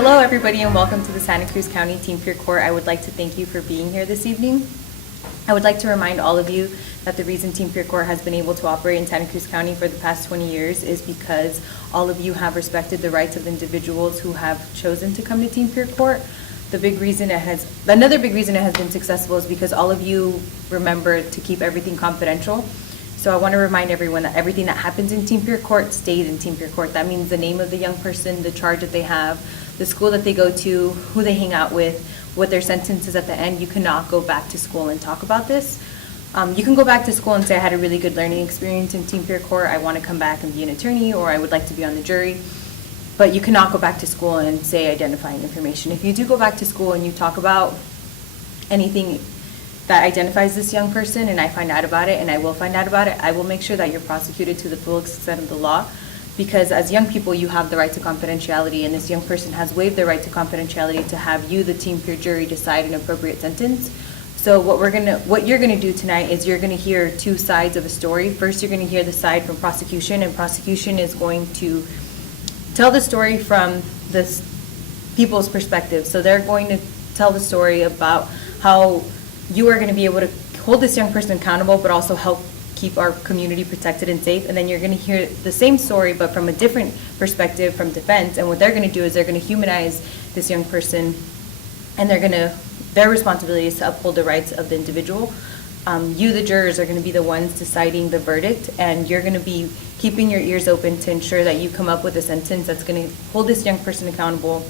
Hello, everybody, and welcome to the Santa Cruz County Team Peer Court. I would like to thank you for being here this evening. I would like to remind all of you that the reason Team Peer Court has been able to operate in Santa Cruz County for the past 20 years is because all of you have respected the rights of individuals who have chosen to come to Team Peer Court. Another big reason it has been successful is because all of you remember to keep everything confidential. So I want to remind everyone that everything that happens in Team Peer Court stays in Team Peer Court. That means the name of the young person, the charge that they have, the school that they go to, who they hang out with, what their sentence is at the end. You cannot go back to school and talk about this. You can go back to school and say, I had a really good learning experience in Team Peer Court. I want to come back and be an attorney, or I would like to be on the jury. But you cannot go back to school and say identifying information. If you do go back to school and you talk about anything that identifies this young person, and I find out about it, and I will find out about it, I will make sure that you're prosecuted to the full extent of the law, because as young people, you have the right to confidentiality, and this young person has waived their right to confidentiality to have you, the Team Peer jury, decide an appropriate sentence. So what you're gonna do tonight is you're gonna hear two sides of a story. First, you're gonna hear the side from prosecution, and prosecution is going to tell the story from this people's perspective. So they're going to tell the story about how you are going to be able to hold this young person accountable, but also help keep our community protected and safe. And then you're going to hear the same story, but from a different perspective from defense. And what they're going to do is they're going to humanize this young person, and their responsibility is to uphold the rights of the individual. You, the jurors, are going to be the ones deciding the verdict, and you're going to be keeping your ears open to ensure that you come up with a sentence that's going to hold this young person accountable,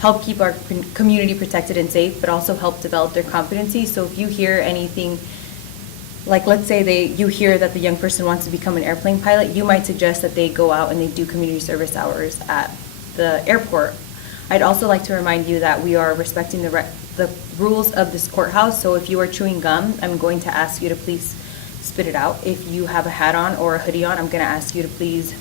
help keep our community protected and safe, but also help develop their competency. So if you hear anything, like let's say you hear that the young person wants to become an airplane pilot, you might suggest that they go out and they do community service hours at the airport. I'd also like to remind you that we are respecting the rules of this courthouse. So if you are chewing gum, I'm going to ask you to please spit it out. If you have a hat on or a hoodie on, I'm going to ask you to please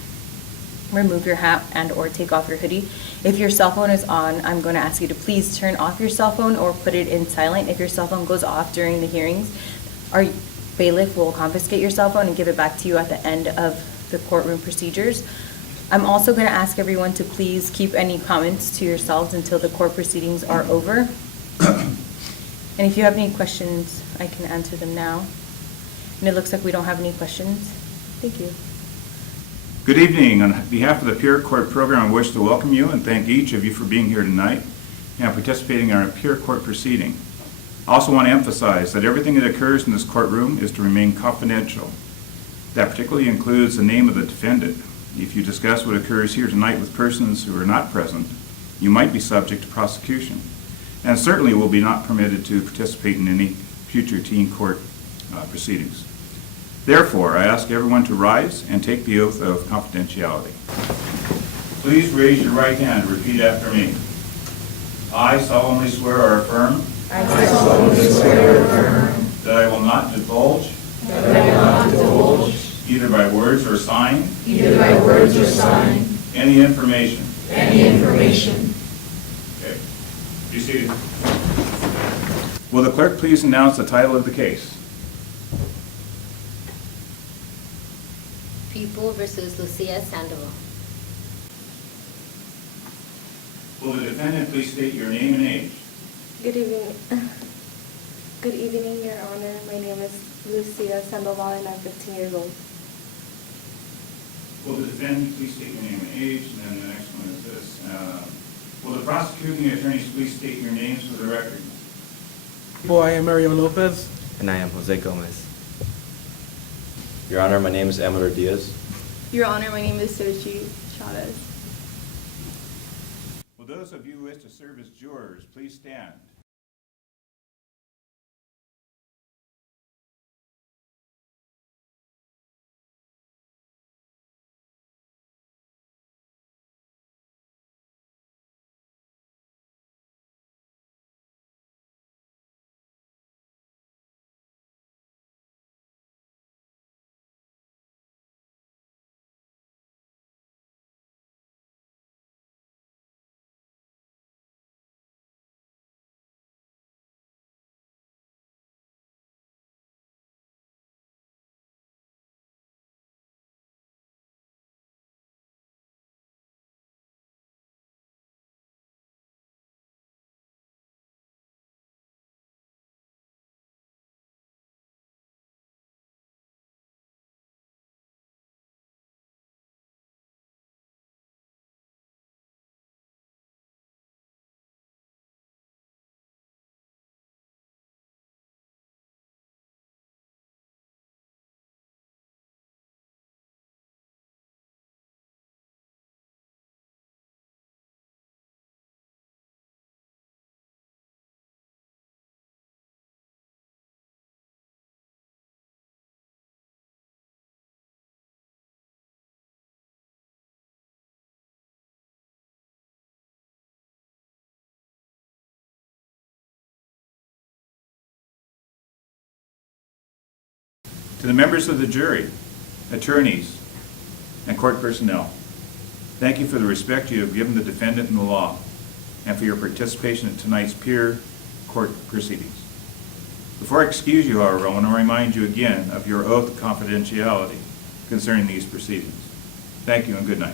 remove your hat and or take off your hoodie. If your cell phone is on, I'm going to ask you to please turn off your cell phone or put it in silent. If your cell phone goes off during the hearings, our bailiff will confiscate your cell phone and give it back to you at the end of the courtroom procedures. I'm also going to ask everyone to please keep any comments to yourselves until the court proceedings are over. And if you have any questions, I can answer them now. And it looks like we don't have any questions. Thank you. Good evening. On behalf of the Peer Court program, I wish to welcome you and thank each of you for being here tonight and participating in our Peer Court proceeding. I also want to emphasize that everything that occurs in this courtroom is to remain confidential. That particularly includes the name of the defendant. If you discuss what occurs here tonight with persons who are not present, you might be subject to prosecution. And certainly will be not permitted to participate in any future teen court proceedings. Therefore, I ask everyone to rise and take the oath of confidentiality. Please raise your right hand and repeat after me. I solemnly swear or affirm that I will not divulge either by words or sign any information. Okay. Be seated. Will the clerk please announce the title of the case? People versus Lucia Sandoval. Will the defendant please state your name and age? Good evening. Good evening, Your Honor. My name is Lucia Sandoval, and I'm 15 years old. Will the defendant please state your name and age? And then the next one is this. Will the prosecuting attorneys please state your names for the record? I am Mario Lopez. And I am Jose Gomez. Your Honor, my name is Amador Diaz. Your Honor, my name is Sergi Chavez. Will those of you who wish to serve as jurors please stand? To the members of the jury, attorneys, and court personnel, thank you for the respect you have given the defendant in the law and for your participation in tonight's peer court proceedings. Before I excuse you, however, I want to remind you again of your oath of confidentiality concerning these proceedings. Thank you and good night.